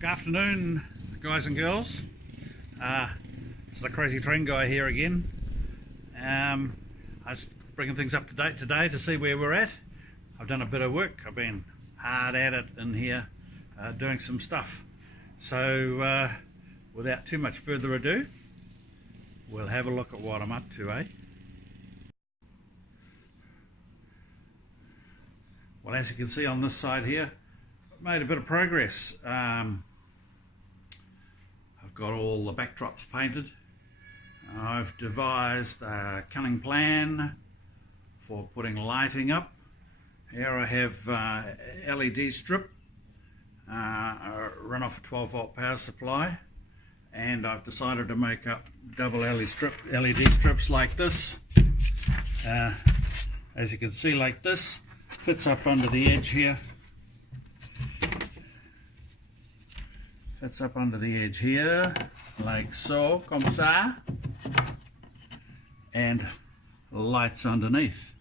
Good afternoon, guys and girls. It's the Crazy Train Guy here again. I was bringing things up to date today to see where we're at. I've done a bit of work. I've been hard at it in here doing some stuff. So without too much further ado, we'll have a look at what I'm up to, eh? Well, as you can see on this side here, I've made a bit of progress. I've got all the backdrops painted. I've devised a cunning plan for putting lighting up. Here I have LED strip, run off a 12-volt power supply, and I've decided to make up double LED strips like this. As you can see, like this, fits up under the edge here. Fits up under the edge here, like so, comme ça, and lights underneath.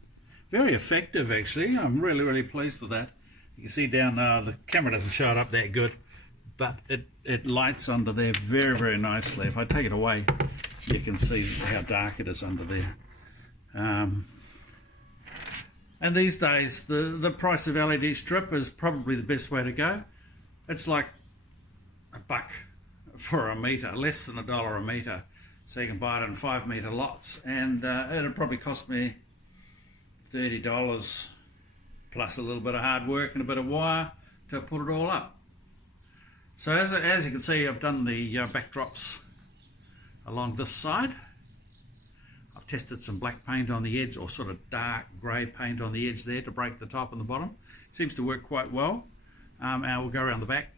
Very effective, actually. I'm really pleased with that. You can see down the camera doesn't show it up that good, but it lights under there very nicely. If I take it away, you can see how dark it is under there. And these days, the price of LED strip is probably the best way to go. It's like $1 for a metre, less than $1 a metre. So you can buy it in 5-metre lots, and it'll probably cost me $30 plus a little bit of hard work and a bit of wire to put it all up. So as you can see, I've done the backdrops along this side. I've tested some black paint on the edge, or sort of dark grey paint on the edge there to break the top and the bottom. Seems to work quite well. And we'll go around the back.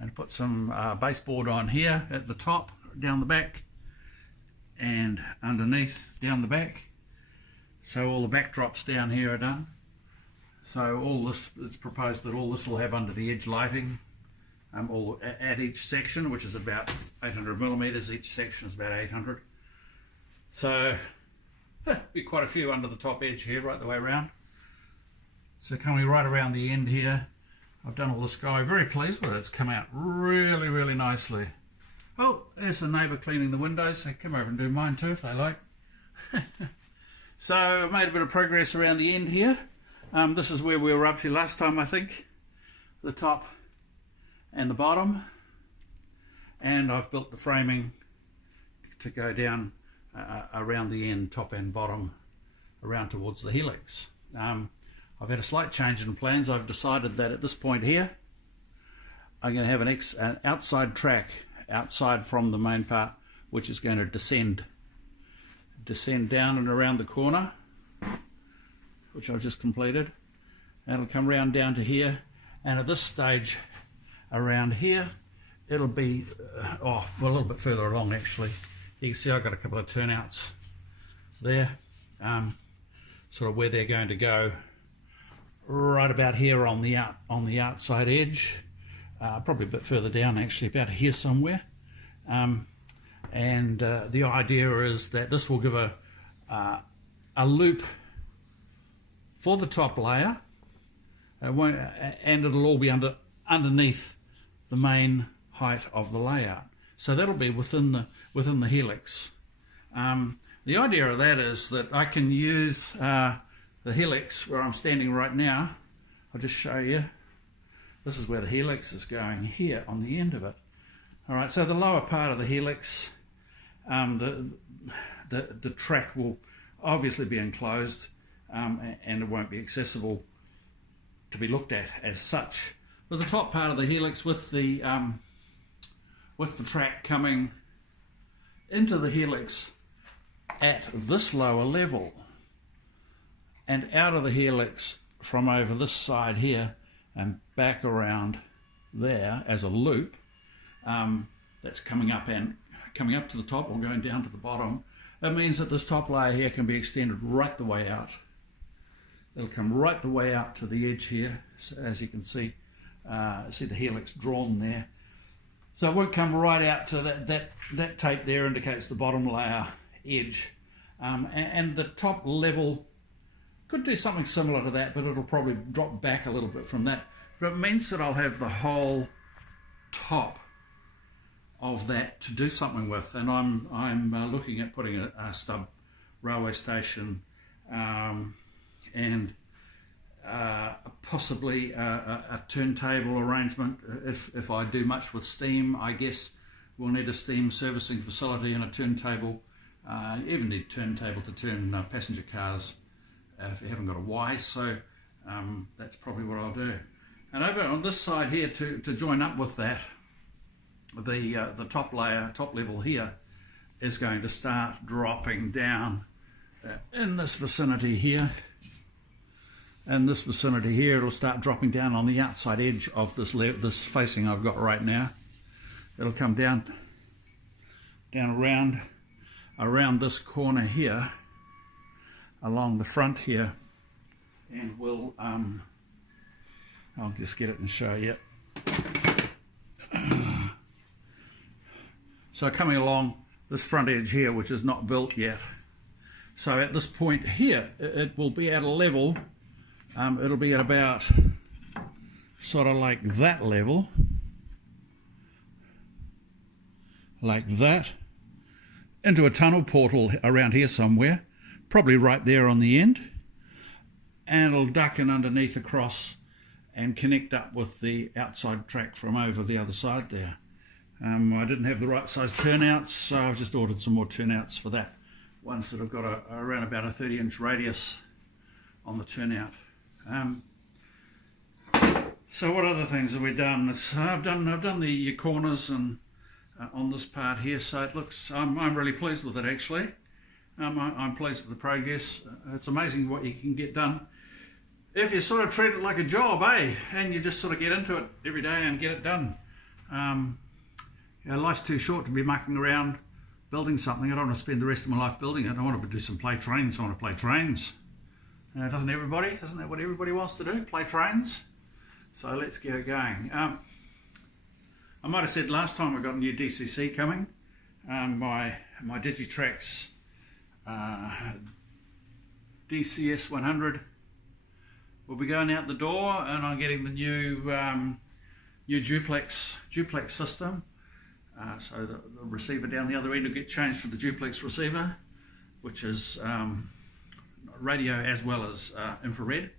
And put some baseboard on here at the top, down the back, and underneath down the back. So all the backdrops down here are done. So all this, it's proposed that all this will have under the edge lighting, all at each section, which is about 800 millimeters. Each section is about 800. So be quite a few under the top edge here, right the way around. So coming right around the end here, I've done all the sky. Very pleased with it. It's come out really nicely. Oh, there's a neighbour cleaning the windows. So come over and do mine too if they like. So I made a bit of progress around the end here. This is where we were up to last time, I think. The top and the bottom. And I've built the framing to go down around the end, top and bottom, around towards the Helix. I've had a slight change in plans. I've decided that at this point here, I'm going to have an outside track outside from the main part, which is going to descend down and around the corner, which I've just completed. And it'll come round down to here, and at this stage around here, it'll be a little bit further along actually. You can see I've got a couple of turnouts there, sort of where they're going to go. Right about here on the outside edge, probably a bit further down actually, about here somewhere. The idea is that this will give a loop for the top layer, and it'll all be underneath the main height of the layout. So that'll be within the Helix. The idea of that is that I can use the Helix where I'm standing right now. I'll just show you. This is where the Helix is going, here on the end of it. Alright, so the lower part of the Helix, the track will obviously be enclosed, and it won't be accessible to be looked at as such. But the top part of the Helix with the track coming into the Helix at this lower level, and out of the Helix from over this side here and back around there as a loop, that's coming up to the top or going down to the bottom. That means that this top layer here can be extended right the way out. It'll come right the way out to the edge here, so as you can see the Helix drawn there. So it won't come right out to that tape there indicates the bottom layer edge, and the top level Could do something similar to that, but it'll probably drop back a little bit from that. But it means that I'll have the whole top of that to do something with, and I'm looking at putting a stub railway station and possibly a turntable arrangement. If I do much with steam, I guess we'll need a steam servicing facility and a turntable. You even need a turntable to turn passenger cars if you haven't got a Y, so that's probably what I'll do. And over on this side here, to join up with that, the top level here is going to start dropping down in this vicinity here. In this vicinity here, it'll start dropping down on the outside edge of this facing I've got right now. It'll come down around this corner here, along the front here, and we'll I'll just get it and show you. So coming along this front edge here, which is not built yet, so at this point here it will be at a level, it'll be at about sort of like that level, like that, into a tunnel portal around here somewhere, probably right there on the end, and it'll duck in underneath across and connect up with the outside track from over the other side there. I didn't have the right size turnouts, so I've just ordered some more turnouts for that. Ones that have got around about a 30-inch radius on the turnout. So what other things have we done? I've done the corners and on this part here, so it looks, I'm really pleased with it actually. I'm pleased with the progress. It's amazing what you can get done if you sort of treat it like a job, and you just sort of get into it every day and get it done. Life's too short to be mucking around building something. I don't want to spend the rest of my life building it. I want to do some play trains. I want to play trains. Doesn't everybody? Isn't that what everybody wants to do? Play trains? So let's get going. I might have said last time I got a new DCC coming. My Digitrax DCS 100 will be going out the door, and I'm getting the new duplex system. So the receiver down the other end will get changed to the duplex receiver, which is radio as well as infrared.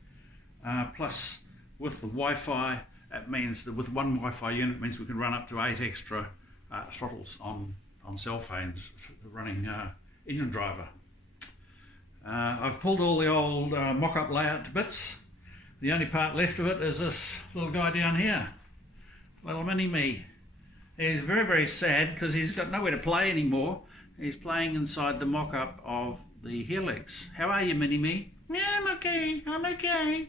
Plus, with the Wi-Fi, it means that with one Wi-Fi unit, it means we can run up to 8 extra throttles on cell phones running engine driver. I've pulled all the old mock-up layout to bits. The only part left of it is this little guy down here, little MiniMe. He's very, very sad because he's got nowhere to play anymore. He's playing inside the mock-up of the Helix. How are you, MiniMe? Yeah, I'm okay,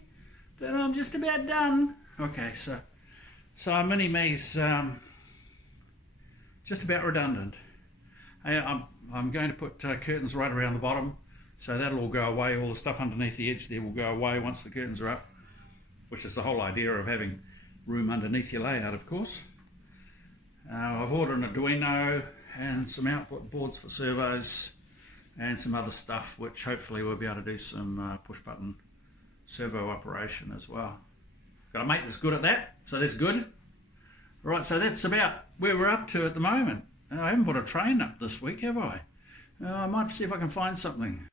but I'm just about done. Okay, so MiniMe's just about redundant. I'm going to put curtains right around the bottom, so that'll all go away. All the stuff underneath the edge there will go away once the curtains are up, which is the whole idea of having room underneath your layout, of course. I've ordered an Arduino and some output boards for servos and some other stuff, which hopefully we'll be able to do some push button servo operation as well. Got a mate that's good at that, so that's good. Right, so that's about where we're up to at the moment. I haven't put a train up this week, have I? I might see if I can find something.